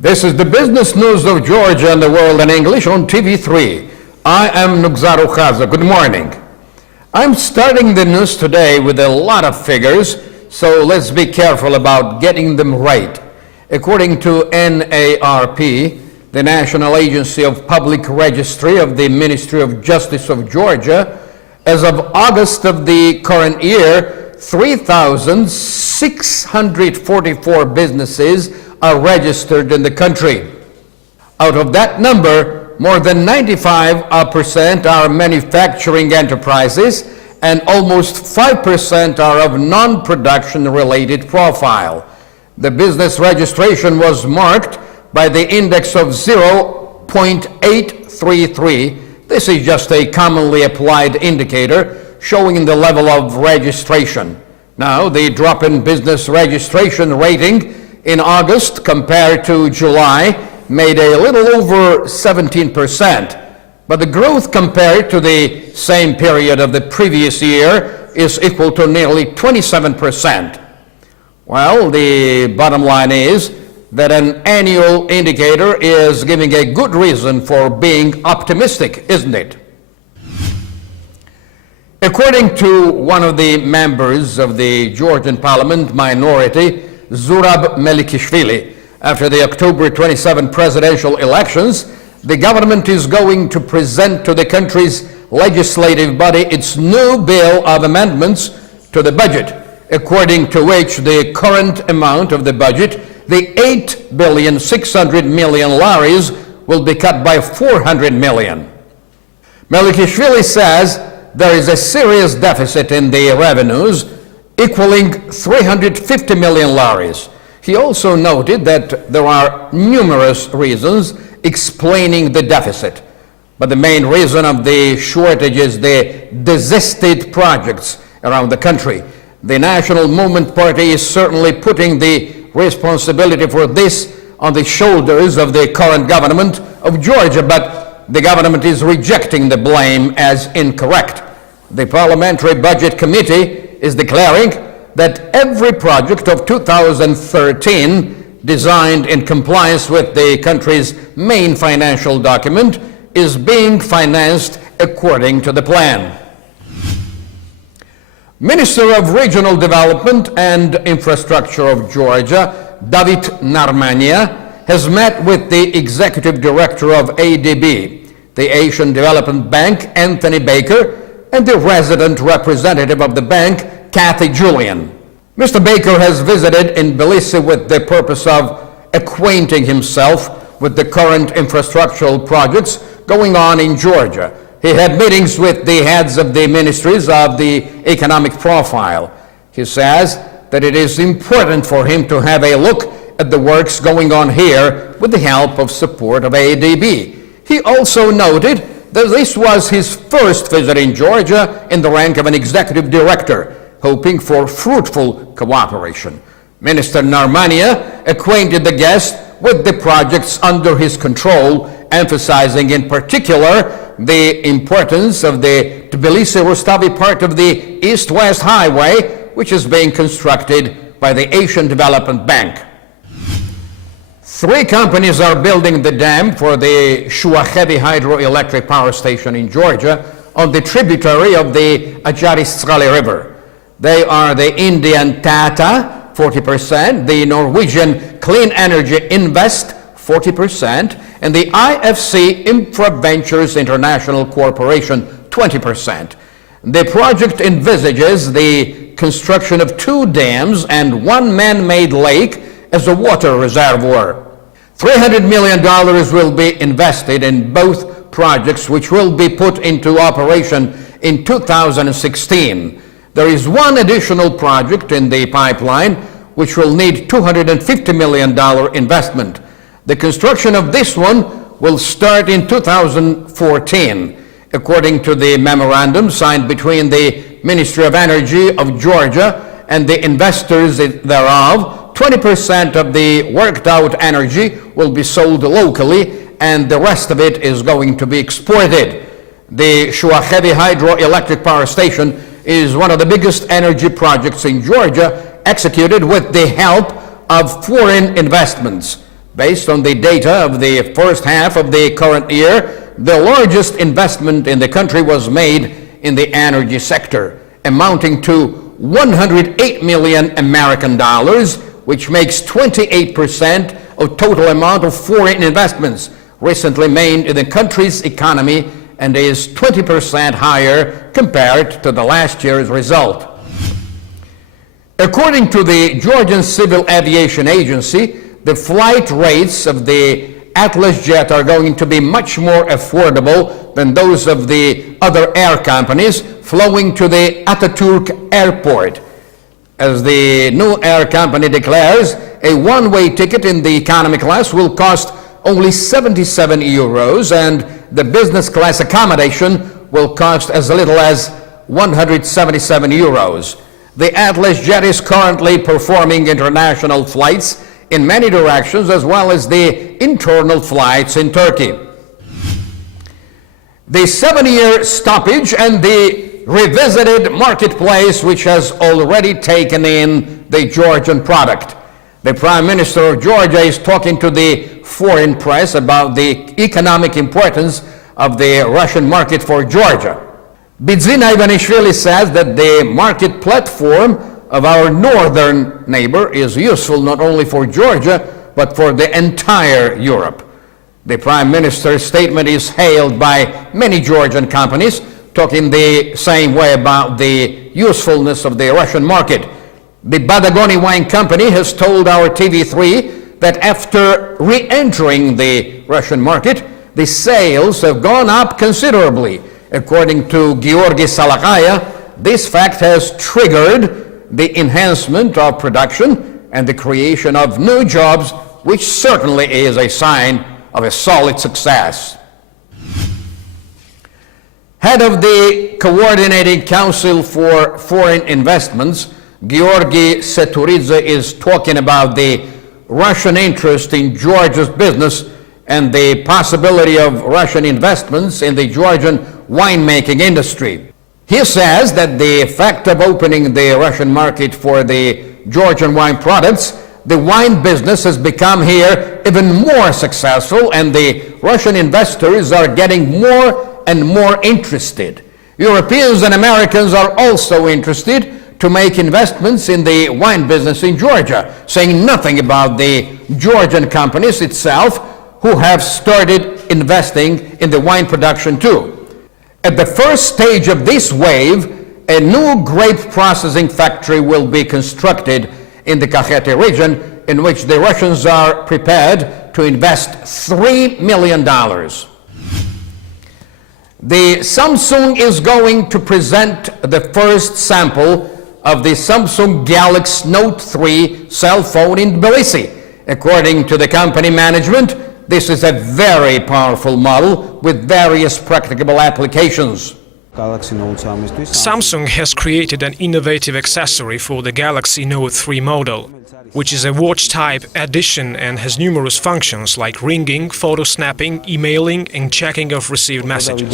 This is the business news of Georgia and the world in English on TV3. I am Nugzaru Khaza. Good morning. I'm starting the news today with a lot of figures, so let's be careful about getting them right. According to NARP, the National Agency of Public Registry of the Ministry of Justice of Georgia, as of August of the current year, 3,644 businesses are registered in the country. Out of that number, more than 95% are manufacturing enterprises and almost 5% are of non-production related profile. The business registration was marked by the index of 0.833. This is just a commonly applied indicator showing the level of registration. Now, the drop in business registration rating in August compared to July made a little over 17%, but the growth compared to the same period of the previous year is equal to nearly 27%. Well, the bottom line is that an annual indicator is giving a good reason for being optimistic, isn't it? According to one of the members of the Georgian Parliament minority, Zurab Melikishvili, after the October 27 presidential elections, the government is going to present to the country's legislative body its new bill of amendments to the budget, according to which the current amount of the budget, the 8,600,000,000 laris, will be cut by 400 million. Melikishvili says there is a serious deficit in the revenues equaling 350 million laris. He also noted that there are numerous reasons explaining the deficit, but the main reason of the shortage is the desisted projects around the country. The National Movement Party is certainly putting the responsibility for this on the shoulders of the current government of Georgia, but the government is rejecting the blame as incorrect. The Parliamentary Budget Committee is declaring that every project of 2013 designed in compliance with the country's main financial document is being financed according to the plan. Minister of Regional Development and Infrastructure of Georgia, David Narmania, has met with the Executive Director of ADB, the Asian Development Bank, Anthony Baker, and the resident representative of the bank, Kathy Julian. Mr. Baker has visited in Tbilisi with the purpose of acquainting himself with the current infrastructural projects going on in Georgia. He had meetings with the heads of the ministries of the economic profile. He says that it is important for him to have a look at the works going on here with the help of support of ADB. He also noted that this was his first visit in Georgia in the rank of an executive director, hoping for fruitful cooperation. Minister Narmania acquainted the guest with the projects under his control, emphasizing in particular the importance of the Tbilisi-Rustavi part of the East-West Highway, which is being constructed by the Asian Development Bank. 3 companies are building the dam for the Shuachevi hydroelectric power station in Georgia on the tributary of the Ajaris-Tsrali River. They are the Indian Tata, 40%, the Norwegian Clean Energy Invest, 40%, and the IFC Infraventures International Corporation, 20%. The project envisages the construction of 2 dams and 1 man-made lake as a water reservoir. $300 million will be invested in both projects, which will be put into operation in 2016. There is one additional project in the pipeline which will need $250 million investment. The construction of this one will start in 2014. According to the memorandum signed between the Ministry of Energy of Georgia and the investors thereof, 20% of the worked out energy will be sold locally and the rest of it is going to be exported. The Shuachevi hydroelectric power station is one of the biggest energy projects in Georgia, executed with the help of foreign investments. Based on the data of the first half of the current year, the largest investment in the country was made in the energy sector, amounting to 108 million American dollars, which makes 28% of total amount of foreign investments recently made in the country's economy, and is 20% higher compared to the last year's result. According to the Georgian Civil Aviation Agency, the flight rates of the Atlas jet are going to be much more affordable than those of the other air companies flowing to the Ataturk airport. As the new air company declares, a one-way ticket in the economy class will cost only 77 euros, and the business class accommodation will cost as little as 177 euros. The Atlas jet is currently performing international flights in many directions, as well as the internal flights in Turkey. The 7-year stoppage and the revisited marketplace, which has already taken in the Georgian product. The Prime Minister of Georgia is talking to the foreign press about the economic importance of the Russian market for Georgia. Bidzina Ivanishvili says that the market platform of our northern neighbor is useful not only for Georgia, but for the entire Europe. The Prime Minister's statement is hailed by many Georgian companies, talking the same way about the usefulness of the Russian market. The Badagoni Wine Company has told our TV3 that after re-entering the Russian market, the sales have gone up considerably. According to Georgi Salakaya, this fact has triggered the enhancement of production and the creation of new jobs, which certainly is a sign of a solid success. Head of the Coordinating Council for Foreign Investments, Georgi Seturidze, is talking about the Russian interest in Georgia's business and the possibility of Russian investments in the Georgian winemaking industry. He says that the fact of opening the Russian market for the Georgian wine products, the wine business has become here even more successful, and the Russian investors are getting more and more interested. Europeans and Americans are also interested to make investments in the wine business in Georgia, saying nothing about the Georgian companies itself who have started investing in the wine production too. At the first stage of this wave, a new grape processing factory will be constructed in the Kakheti region, in which the Russians are prepared to invest $3 million. The Samsung is going to present the first sample of the Samsung Galaxy Note 3 cell phone in Tbilisi. According to the company management, this is a very powerful model with various practicable applications. Samsung has created an innovative accessory for the Galaxy Note 3 model, which is a watch-type addition and has numerous functions like ringing, photo snapping, emailing, and checking of received messages.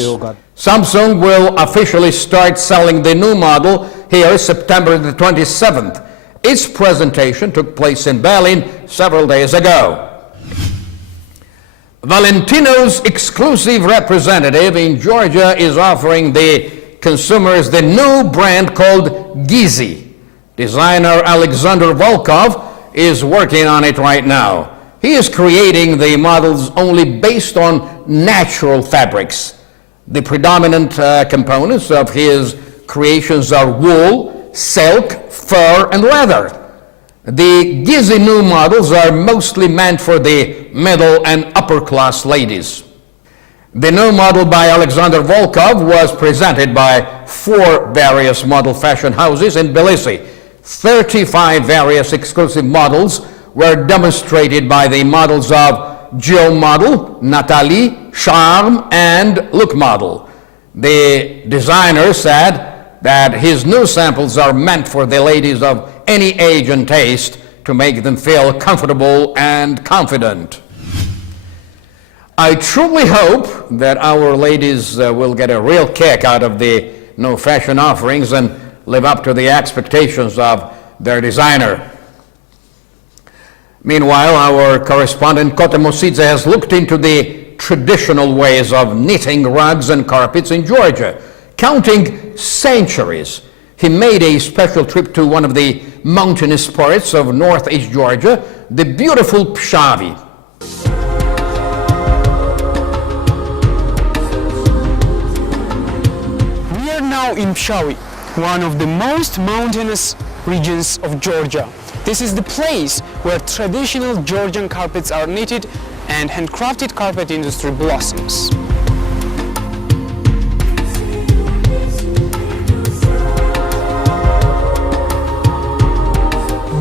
Samsung will officially start selling the new model here September the 27th. Its presentation took place in Berlin several days ago. Valentino's exclusive representative in Georgia is offering the consumers the new brand called Gizi. Designer Alexander Volkov is working on it right now. He is creating the models only based on natural fabrics. The predominant components of his creations are wool, silk, fur, and leather. The Gizi new models are mostly meant for the middle and upper class ladies. The new model by Alexander Volkov was presented by 4 various model fashion houses in Tbilisi. 35 various exclusive models were demonstrated by the models of Geo Model, Natalie, Charm, and Look Model. The designer said that his new samples are meant for the ladies of any age and taste to make them feel comfortable and confident. I truly hope that our ladies will get a real kick out of the new fashion offerings and live up to the expectations of their designer. Meanwhile, our correspondent Kote Mosidze has looked into the traditional ways of knitting rugs and carpets in Georgia, counting centuries. He made a special trip to one of the mountainous parts of northeast Georgia, the beautiful Pshavi. We are now in Pshavi, one of the most mountainous regions of Georgia. This is the place where traditional Georgian carpets are knitted and handcrafted carpet industry blossoms.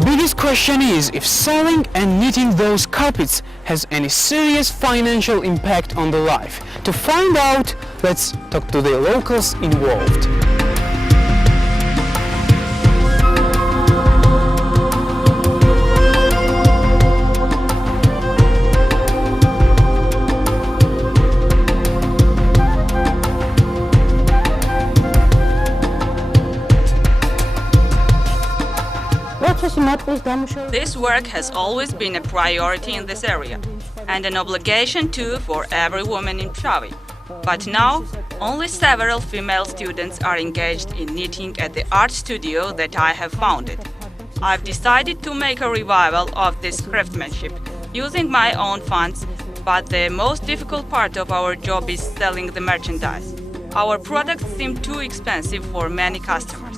Biggest question is if selling and knitting those carpets has any serious financial impact on the life. To find out, let's talk to the locals involved. This work has always been a priority in this area, and an obligation too for every woman in Pshavi. But now, only several female students are engaged in knitting at the art studio that I have founded. I've decided to make a revival of this craftsmanship, using my own funds, but the most difficult part of our job is selling the merchandise. Our products seem too expensive for many customers.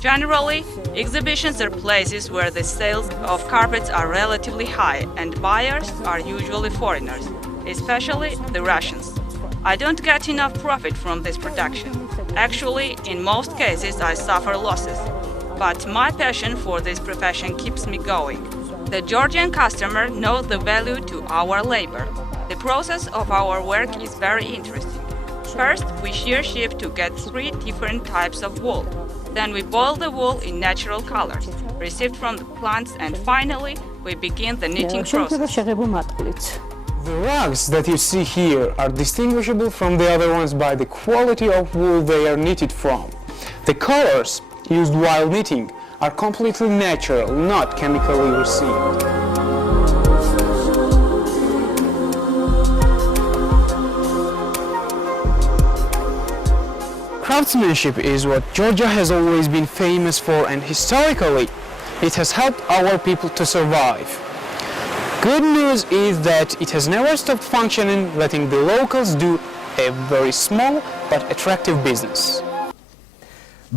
Generally, exhibitions are places where the sales of carpets are relatively high and buyers are usually foreigners, especially the Russians. I don't get enough profit from this production. Actually, in most cases I suffer losses. But my passion for this profession keeps me going. The Georgian customer knows the value to our labor. The process of our work is very interesting. First, we shear sheep to get 3 different types of wool. Then we boil the wool in natural colors, received from the plants, and finally we begin the knitting process. The rugs that you see here are distinguishable from the other ones by the quality of wool they are knitted from. The colors used while knitting are completely natural, not chemically received. Craftsmanship is what Georgia has always been famous for, and historically it has helped our people to survive. Good news is that it has never stopped functioning, letting the locals do a very small but attractive business.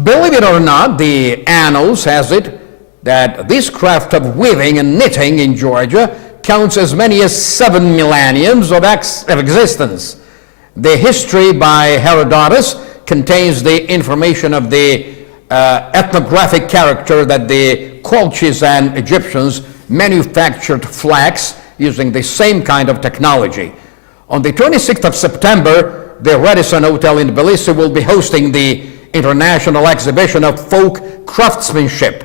Believe it or not, the annals has it that this craft of weaving and knitting in Georgia counts as many as 7 millenniums of existence. The history by Herodotus contains the information of the ethnographic character that the Colchis and Egyptians manufactured flax using the same kind of technology. On the 26th of September, the Radisson Hotel in Tbilisi will be hosting the International Exhibition of Folk Craftsmanship.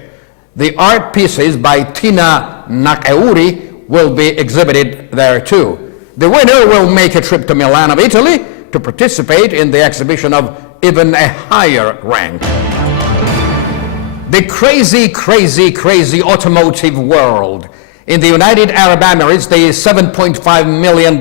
The art pieces by Tina Nakauri will be exhibited there too. The winner will make a trip to Milan of Italy to participate in the exhibition of even a higher rank. The crazy automotive world. In the United Arab Emirates, the $7.5 million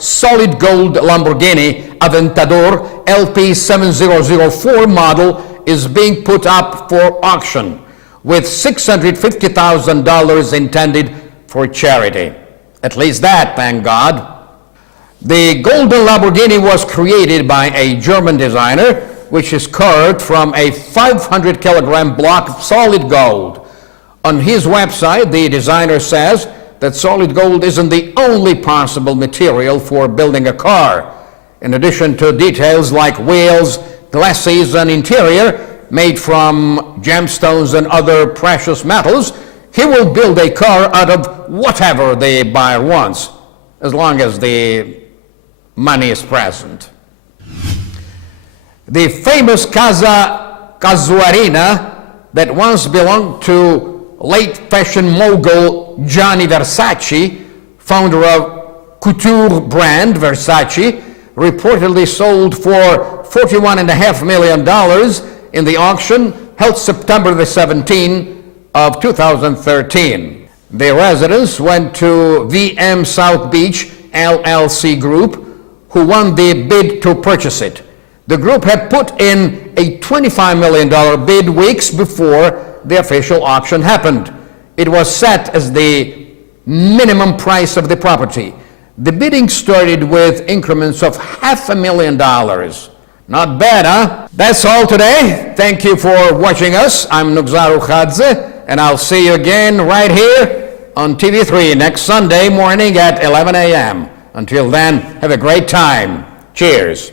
solid gold Lamborghini Aventador LP7004 model is being put up for auction, with $650,000 intended for charity. At least that, thank God. The golden Lamborghini was created by a German designer, which is carved from a 500-kilogram block of solid gold. On his website, the designer says that solid gold isn't the only possible material for building a car. In addition to details like wheels, glasses, and interior made from gemstones and other precious metals, he will build a car out of whatever the buyer wants, as long as the money is present. The famous Casa Casuarina that once belonged to late fashion mogul Gianni Versace, founder of couture brand Versace, reportedly sold for $41.5 million in the auction held September the 17th of 2013. The residents went to VM South Beach LLC Group, who won the bid to purchase it. The group had put in a $25 million bid weeks before the official auction happened. It was set as the minimum price of the property. The bidding started with increments of $500,000. Not bad, huh? That's all today. Thank you for watching us. I'm Nugzaru Khadze, and I'll see you again right here on TV3 next Sunday morning at 11 a.m. Until then, have a great time. Cheers.